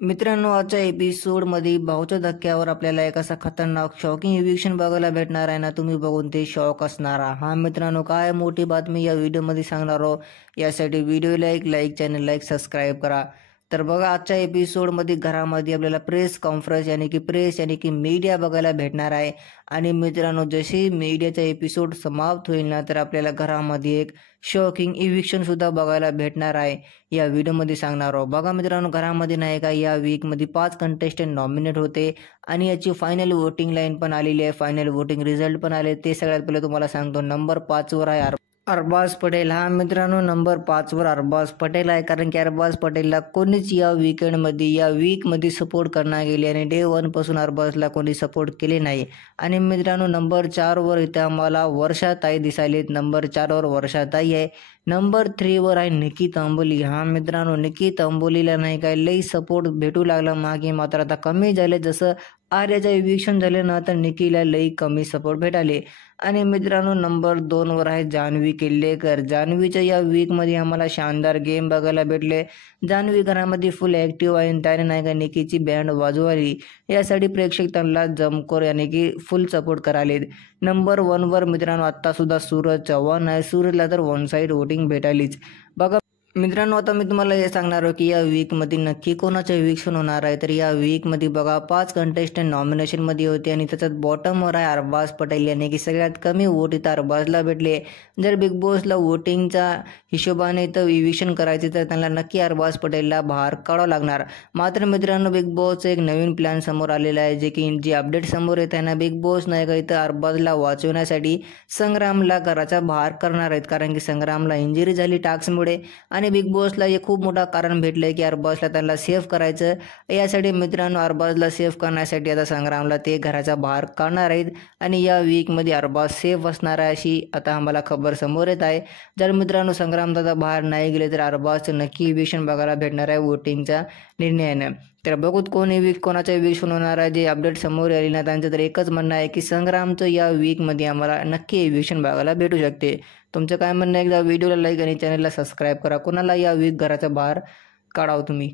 मित्रांनो, आजच्या एपिसोडमध्ये भाऊच्या धक्क्यावर आपल्याला एक असा खतरनाक शॉकिंग इव्हिक्शन बघायला भेटणार आहे ना. तुम्ही बघून ते शॉक असणार. हा मित्रांनो, काय मोठी बातमी या व्हिडिओमध्ये सांगणार आहोत. यासाठी व्हिडिओला एक लाईक, चॅनलला एक सबस्क्राईब करा. तर बघा, आजच्या एपिसोडमध्ये घरामध्ये आपल्याला प्रेस कॉन्फरन्स यानी की मीडिया बघायला भेटणार आहे. आणि मित्रांनो, जशी मीडियाचा एपिसोड समाप्त होईल ना, तर आपल्याला घरामध्ये एक शॉकिंग इव्हिक्शनसुद्धा बघायला भेटणार आहे. या व्हिडिओमध्ये सांगणार आहोत. बघा मित्रांनो, घरामध्ये नाही का या वीकमध्ये 5 कंटेस्टंट नॉमिनेट होते आणि याची फायनल वोटिंग लाईन पण आलेली आहे. फायनल वोटिंग रिझल्ट पण आले. ते सगळ्यात पहिले तुम्हाला सांगतो. नंबर 5वर आहे अरबाज पटेल. हा मित्रांनो, नंबर 5वर अरबाज पटेल आहे. कारण की अरबाज पटेलला कोणीच या वीकमध्ये सपोर्ट करण्यात गेले आणि डे 1 पासून अरबाजला कोणी सपोर्ट केले नाही. आणि मित्रांनो, नंबर 4वर इथे आम्हाला वर्षाताई दिसायलेत. नंबर 4वर वर्षाताई आहे. नंबर 3वर आहे निकिता अंबोली. हा मित्रांनो, निकिता अंबोलीला नाही काय लई सपोर्ट भेटू लागला मागे, मात्र आता कमी झाले. जसं आर्याचं इव्हिक्शन झाले ना, तर निकीला लई कमी सपोर्ट भेटाले. आणि मित्रांनो, नंबर 2वर आहे जान्हवी किल्लेकर. जान्हवीच्या या वीकमध्ये आम्हाला शानदार गेम बघायला भेटले. जान्हवी घरामध्ये फुल ॲक्टिव्ह आहे. त्याने नाही का निकीची बँड वाजवली. यासाठी प्रेक्षक त्यांना जमकोर यानी की फुल सपोर्ट करालेत. नंबर 1वर मित्रांनो आत्तासुद्धा सूरज चव्हाण आहे. सूरजला तर वन साईड वोटिंग भेटालीच. बघा मित्रांनो, आता मी तुम्हाला हे सांगणार आहे की या वीकमध्ये नक्की कोणाचं इव्हिक्शन होणार आहे. तर या वीकमध्ये बघा 5 कंटेस्टंट नॉमिनेशनमध्ये होते आणि त्याच्यात बॉटमवर आहे अरबाज पटेल. यानी की सगळ्यात कमी वोट इथं अरबाजला भेटले. जर बिग बॉसला वोटिंगच्या हिशोबाने तर इव्हिक्शन करायचे तर त्यांना नक्की अरबाज पटेलला बाहेर काढावं लागणार. मात्र मित्रांनो, बिग बॉसचं एक नवीन प्लॅन समोर आलेला आहे. जी अपडेट समोर येत आहे ना, बिग बॉस नाही का इथं अरबाजला वाचवण्यासाठी संग्रामला घराच्या बाहेर करणार आहेत. कारण की संग्रामला इंजुरी झाली टास्कमुळे आणि बिग बॉसला हे खूप मोठं कारण भेटलंय की अरबाजला त्यांना सेव्ह करायचं. यासाठी मित्रांनो, अरबाजला सेव्ह करण्यासाठी आता संग्रामला ते घराच्या बाहेर काढणार आहेत. आणि या वीकमध्ये अरबाज सेफ असणार आहे अशी आता आम्हाला खबर समोर येत आहे. जर मित्रांनो संग्राम दादा बाहेर नाही गेले तर अरबाजचं नक्की इव्हिक्शन बघायला भेटणार आहे वोटिंगच्या निर्णयानं. तर बघूत कोणाचं इव्हिक्शन होणार आहे. जे अपडेट समोर आली ना, त्यांचं तर एकच म्हणणं आहे की संग्रामचं या वीकमध्ये आम्हाला नक्की इव्हिक्शन बघायला भेटू शकते. तुमचं काय म्हणणं आहे? एकदा व्हिडिओला लाईक आणि चॅनलला सबस्क्राईब करा. कोणाला या वीक घराच्या बाहेर काढावं तुम्ही.